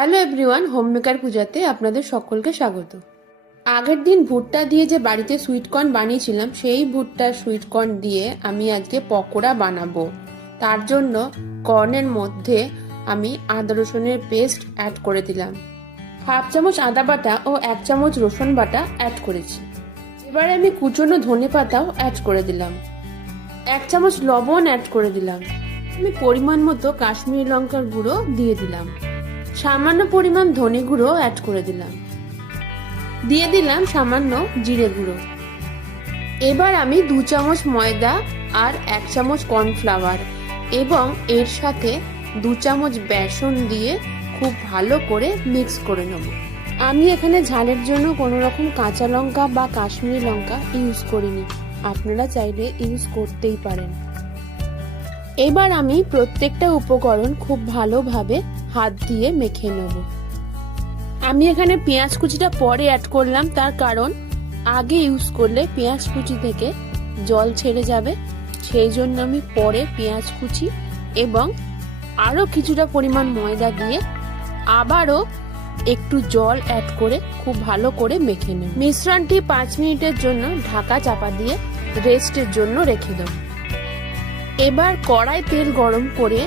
Hello everyone, homemaker পূজাতে আপনাদের সকলকে স্বাগত। আগের দিন ভুট্টা দিয়ে যে বাড়িতে সুইটকর্ন বানিয়েছিলাম, সেই ভুট্টার সুইটকর্ন দিয়ে আমি আজকে পকোড়া বানাবো। তার জন্য কর্নের মধ্যে আমি আদা রসুনের পেস্ট অ্যাড করে দিলাম। 1/2 চামচ আদা বাটা ও 1 চামচ রসুন বাটা অ্যাড করেছি। এবারে আমি কুচনো ধনে পাতাও অ্যাড করে দিলাম। 1 চামচ লবণ অ্যাড করে দিলাম। আমি পরিমাণ মতো কাশ্মীরি লঙ্কার গুঁড়ো দিয়ে দিলাম। সামান্য পরিমাণ ধনে গুঁড়ো অ্যাড করে দিলাম। দিয়ে দিলাম সামান্য জিরে গুঁড়ো। এবার আমি 2 চামচ ময়দা আর 1 চামচ কর্নফ্লাওয়ার এবং এর সাথে 2 চামচ বেসন দিয়ে খুব ভালো করে মিক্স করে নেব। আমি এখানে ঝালের জন্য কোনো রকম কাঁচা লঙ্কা বা কাশ্মীরি লঙ্কা ইউজ করিনি, আপনারা চাইলে ইউজ করতেই পারেন। এবার আমি প্রত্যেকটা উপকরণ খুব ভালোভাবে হাত দিয়ে মেখে নেব। আমি এখানে পেঁয়াজ কুচিটা পরে অ্যাড করলাম, তার কারণ আগে ইউজ করলে পেঁয়াজ কুচি থেকে জল ছেড়ে যাবে, সেই জন্য আমি পরে পেঁয়াজ কুচি এবং আরও কিছুটা পরিমাণ ময়দা দিয়ে আবারও একটু জল অ্যাড করে খুব ভালো করে মেখে নেব। মিশ্রণটি 5 মিনিটের জন্য ঢাকা চাপা দিয়ে রেস্টের জন্য রেখে দেব। এবার কড়াই তেল গরম করে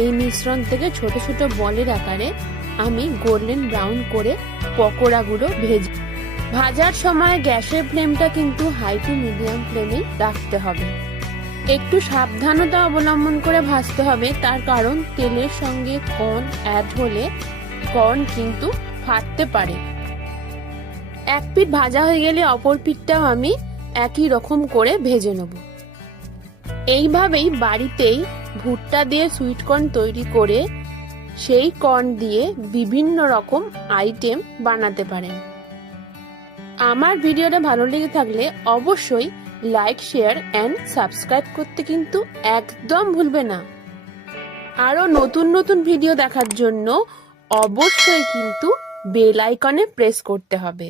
এই মিশ্রণ থেকে ছোট ছোট বলের আকারে আমি গোল্ডেন ব্রাউন করে পকোড়াগুলো ভাজার সময় গ্যাসের ফ্লেমটা কিন্তু হাই টু মিডিয়াম ফ্লেমেই রাখতে হবে। একটু সাবধানতা অবলম্বন করে ভাজতে হবে, তার কারণ তেলের সঙ্গে কর্ন অ্যাড হলে কর্ন কিন্তু ফাটতে পারে। এক পিঠ ভাজা হয়ে গেলে অপর পিঠটাও আমি একই রকম করে ভেজে নেব। এইভাবেই বাড়িতেই ভুট্টা দিয়ে সুইটকর্ন তৈরি করে সেই কর্ন দিয়ে বিভিন্ন রকম আইটেম বানাতে পারেন। আমার ভিডিওটা ভালো লেগে থাকলে অবশ্যই লাইক, শেয়ার এন্ড সাবস্ক্রাইব করতে কিন্তু একদম ভুলবে না। আরো নতুন নতুন ভিডিও দেখার জন্য অবশ্যই কিন্তু বেল আইকনে প্রেস করতে হবে।